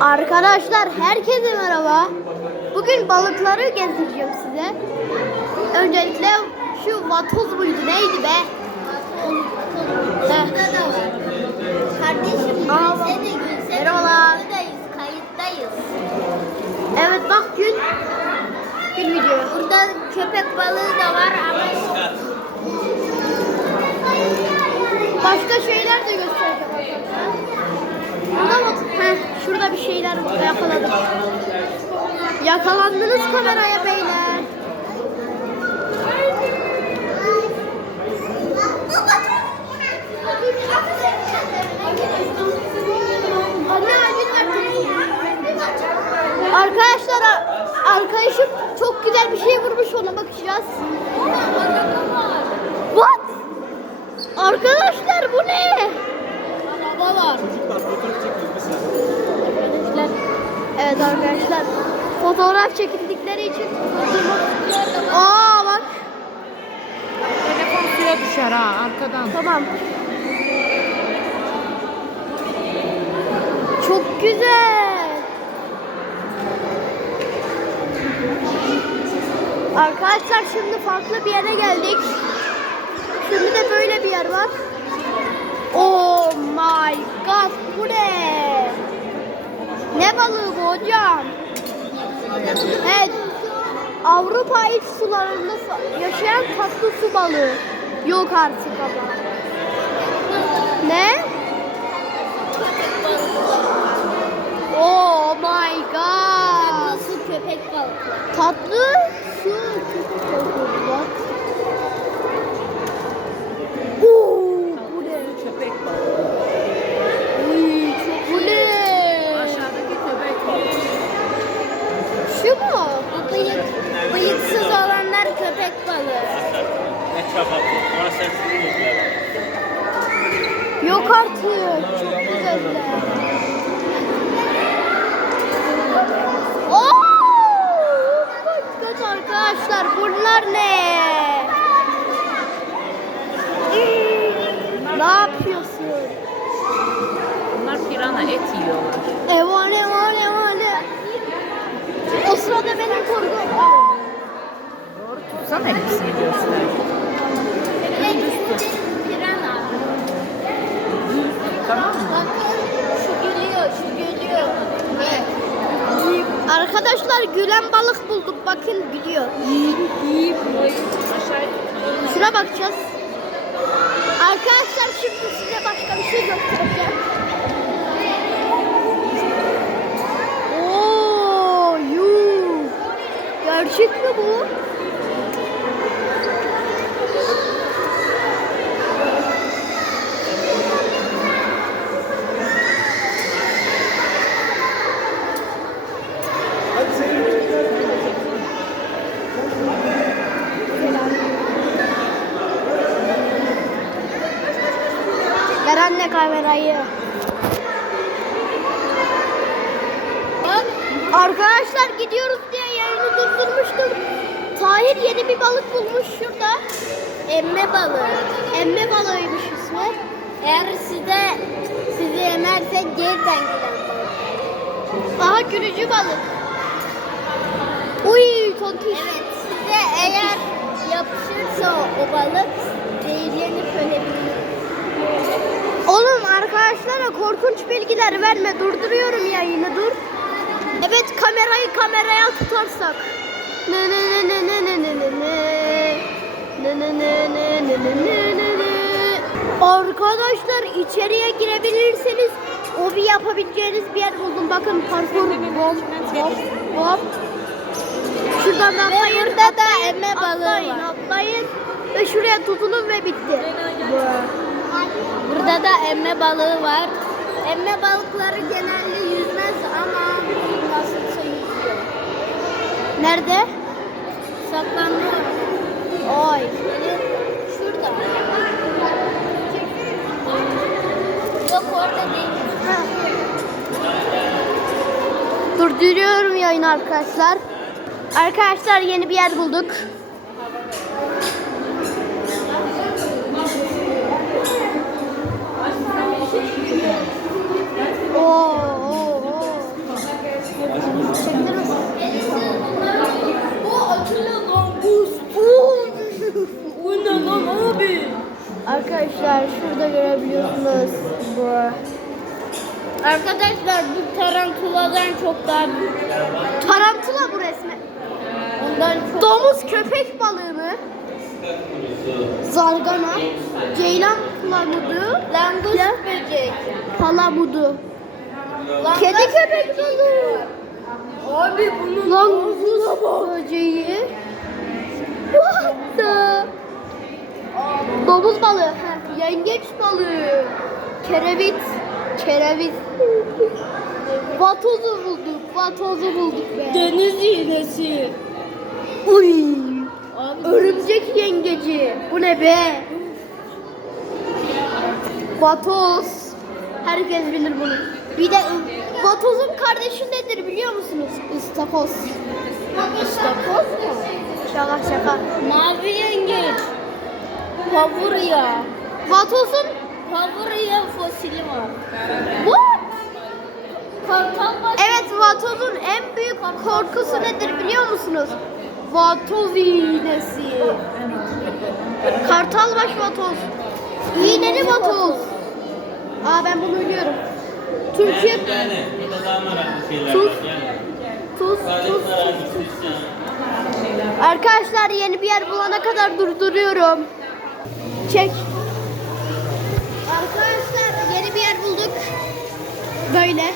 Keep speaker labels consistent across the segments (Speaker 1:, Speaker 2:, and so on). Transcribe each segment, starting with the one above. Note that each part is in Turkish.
Speaker 1: Arkadaşlar herkese merhaba. Bugün balıkları gezdireceğim size. Öncelikle şu vatoz muydu neydi be?
Speaker 2: Kardeşim
Speaker 1: Aa,
Speaker 2: gülse de gülse de
Speaker 1: merhabalar.
Speaker 2: buradayız, kayıttayız.
Speaker 1: Evet bak gün bir video.
Speaker 2: Burada köpek balığı da var ama
Speaker 1: Başka şeyler de göstereceğim arkadaşlar. Burada şurada bir şeyler yakaladım. Yakalandınız kameraya beyler. Arkadaşlar arkadaşım çok güzel bir şey vurmuş ona bakacağız. What? Arkadaşlar bu ne? Araba var. Arkadaşlar. Evet arkadaşlar. Fotoğraf çekildikleri için. Aa bak.
Speaker 3: Telefon suya düşer ha arkadan.
Speaker 1: Tamam. Çok güzel. Arkadaşlar şimdi farklı bir yere geldik. Şimdi de böyle bir yer var. Oh my god bu ne? Ne balığı bu hocam? Evet. Avrupa iç sularında yaşayan tatlı su balığı. Yok artık ama. Ne? Oh my god.
Speaker 2: nasıl köpek balığı?
Speaker 1: Tatlı su köpek balığı bak. Oo, bu ne?
Speaker 3: Köpek balığı.
Speaker 1: Uy, çok bu ne?
Speaker 3: Aşağıdaki köpek balığı.
Speaker 1: Şu mu?
Speaker 2: Bu bıyık, bıyıksız olanlar köpek balığı.
Speaker 4: Ne çabattı? Ona sesini yediler.
Speaker 1: Yok artık. Çok güzeller. Oo! Bakın arkadaşlar bunlar ne? ne yapıyorsun?
Speaker 3: Bunlar pirana et yiyorlar.
Speaker 1: Evan evan evan. O sırada benim kurgum.
Speaker 3: Doğru tutsana hepsini göster.
Speaker 2: Pirana.
Speaker 3: Tamam mı?
Speaker 2: Bakın şu gülüyor, şu gülüyor. Ne?
Speaker 1: Arkadaşlar gülen balık bulduk. Bakın gülüyor. Şuna bakacağız. Arkadaşlar şimdi size başka bir şey göstereceğim. Oo, yuh. Gerçek mi bu? Ver anne kamerayı. Arkadaşlar gidiyoruz diye yayını durdurmuştum. Tahir yeni bir balık bulmuş şurada.
Speaker 2: Emme balığı.
Speaker 1: Emme balığıymış ismi.
Speaker 2: Eğer size sizi emerse geriden giden balık.
Speaker 1: Aha gülücü balık. Uy tontiş.
Speaker 2: Evet, size eğer yapışırsa o balık zehirlenip ölebilir.
Speaker 1: Oğlum arkadaşlara korkunç bilgiler verme. Durduruyorum yayını dur. Evet kamerayı kameraya tutarsak. Ne ne ne ne ne ne ne ne ne. Ne ne ne ne ne ne ne ne ne. Arkadaşlar içeriye girebilirseniz o bir yapabileceğiniz bir yer buldum. Bakın parkur hop hop hop. Şuradan da atlayın.
Speaker 2: burada da emme balığı
Speaker 1: atlayın,
Speaker 2: var.
Speaker 1: Atlayın ve şuraya tutunun ve bitti.
Speaker 2: Burada da emme balığı var. Emme balıkları genelde
Speaker 1: Nerede?
Speaker 2: Saklanıyor.
Speaker 1: Oy.
Speaker 2: Şurada. Yok orada değil.
Speaker 1: Durduruyorum yayını arkadaşlar. Arkadaşlar yeni bir yer bulduk. Oo, oo, oo.
Speaker 2: Lan abi?
Speaker 1: Arkadaşlar şurada görebiliyorsunuz bu.
Speaker 2: Arkadaşlar bu tarantuladan çok daha büyük.
Speaker 1: Tarantula bu resmen.
Speaker 2: Ondan çok
Speaker 1: Domuz köpek balığı mı? Zargana, ceylan palamudu,
Speaker 2: langus böcek.
Speaker 1: palamudu,
Speaker 2: Langus
Speaker 1: kedi köpek balığı,
Speaker 2: Abi bunun
Speaker 1: langus böceği, What the? Domuz balığı, yengeç balığı, kerevit, kerevit. Vatozu bulduk, vatozu bulduk be.
Speaker 2: deniz iğnesi.
Speaker 1: Uy.
Speaker 2: Abi
Speaker 1: Örümcek yengeci. Bu ne be? Vatoz. Herkes bilir bunu. Bir de vatozun kardeşi nedir biliyor musunuz? İstakoz.
Speaker 2: ıstakoz mu?
Speaker 1: Şaka şaka.
Speaker 2: Mavi yengeç. Pavurya.
Speaker 1: Vatozun
Speaker 2: Pavurya fosili var.
Speaker 1: What?
Speaker 2: Kartal baş.
Speaker 1: Evet vatozun en büyük korkusu nedir biliyor musunuz? Vatoz iğnesi. Kartalbaş vatoz. İğneli vatoz. Aa ben bunu biliyorum. Türkiye Tuz. tuz tuz.
Speaker 4: Hristiyan.
Speaker 1: Arkadaşlar yeni bir yer bulana kadar durduruyorum. Çek. Arkadaşlar yeni bir yer bulduk. Böyle.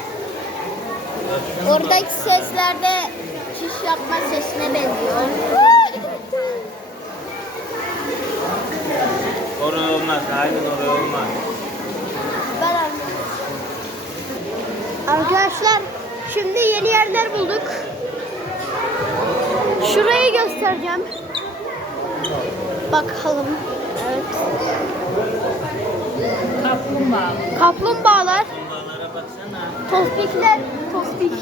Speaker 2: Oradaki seslerde çiş yapma sesine benziyor.
Speaker 4: Oraya olmaz. Aynen oraya olmaz.
Speaker 1: Ben Arkadaşlar şimdi yeni yerler bulduk. Şurayı göstereceğim. Bakalım. Evet.
Speaker 3: Kaplumbağa.
Speaker 1: Kaplumbağalar,
Speaker 4: Bunlara baksana.
Speaker 1: tospikler, tospik.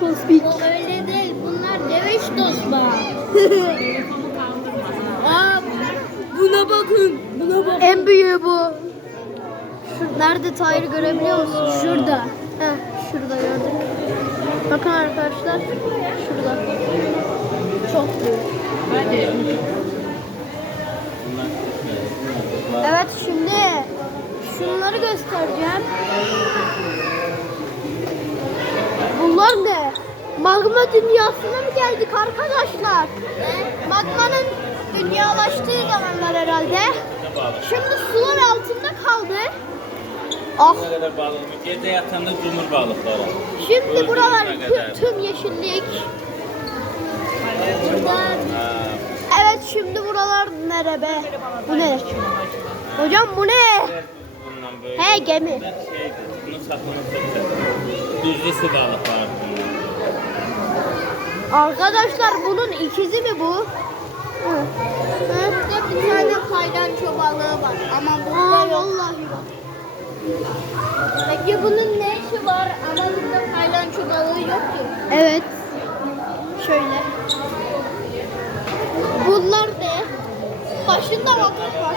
Speaker 1: Tospik.
Speaker 2: O öyle değil. Bunlar deveş
Speaker 3: kaldırma.
Speaker 2: Aa, buna bakın. Buna bakın.
Speaker 1: En büyüğü bu. Şu, nerede Tahir görebiliyor musun?
Speaker 2: Şurada.
Speaker 1: Heh, şurada gördük. Bakın arkadaşlar. Şurada. Çok büyük.
Speaker 3: Hadi.
Speaker 1: Evet şimdi şunları göstereceğim. Bunlar ne? Magma dünyasına mı geldik arkadaşlar? Magmanın dünyalaştığı zamanlar herhalde. Şimdi sular altında kaldı. Ah
Speaker 4: Ne kadar balık? Gece yatanda cumhur balıkları.
Speaker 1: şimdi buralar tüm, tüm yeşillik.
Speaker 2: Burada
Speaker 1: Evet şimdi buralar nere be? Bu ne? Hocam bu ne? He gemi.
Speaker 4: Şey, bunu balık var.
Speaker 1: Arkadaşlar bunun ikizi mi bu? Hı. Hı?
Speaker 2: bir tane kaydanço balığı var. Ama
Speaker 1: Aa
Speaker 2: burada yok.
Speaker 1: vallahi bak.
Speaker 2: Peki bunun ne işi var? Ama burada kaydanço balığı yok ki.
Speaker 1: Evet. Şöyle. Bunlar ne? Başında motor var.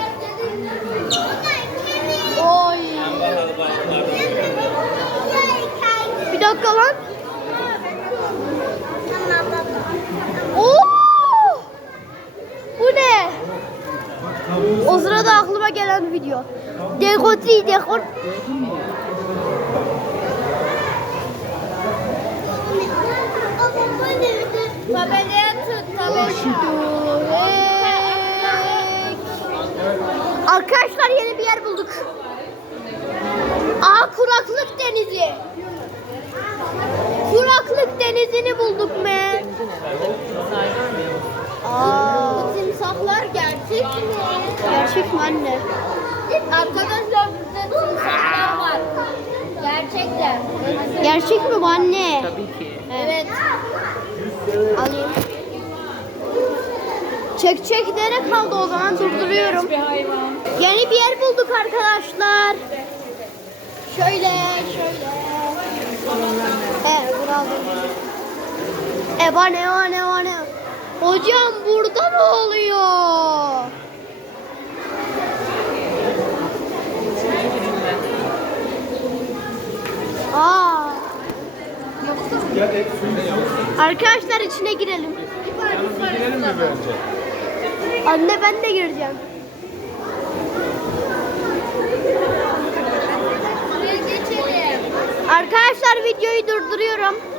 Speaker 1: Oy.
Speaker 4: Balık balıklar.
Speaker 1: Bir dakika lan. Oo! Bu ne? O sırada video. Dekoti dekor.
Speaker 2: Tabelaya tut tabelaya.
Speaker 1: Arkadaşlar yeni bir yer bulduk. Aa kuraklık denizi. Kuraklık denizini bulduk me. Aa,
Speaker 2: Bu timsahlar gerçek mi?
Speaker 1: gerçek mi anne?
Speaker 2: Arkadaşlar burada timsahlar var. Gerçekler.
Speaker 1: Gerçek mi bu anne?
Speaker 3: Tabii ki.
Speaker 2: Evet.
Speaker 1: Alayım. Çek çek nereye kaldı o zaman durduruyorum. Yeni bir yer bulduk arkadaşlar. Şöyle şöyle. Evet burada. Eba ne o ne o ne. Hocam burada ne oluyor? Aa. Yoksa
Speaker 5: Gel et suyu
Speaker 1: Arkadaşlar içine girelim.
Speaker 5: girelim mi bence?
Speaker 1: Anne ben de gireceğim. Arkadaşlar videoyu durduruyorum.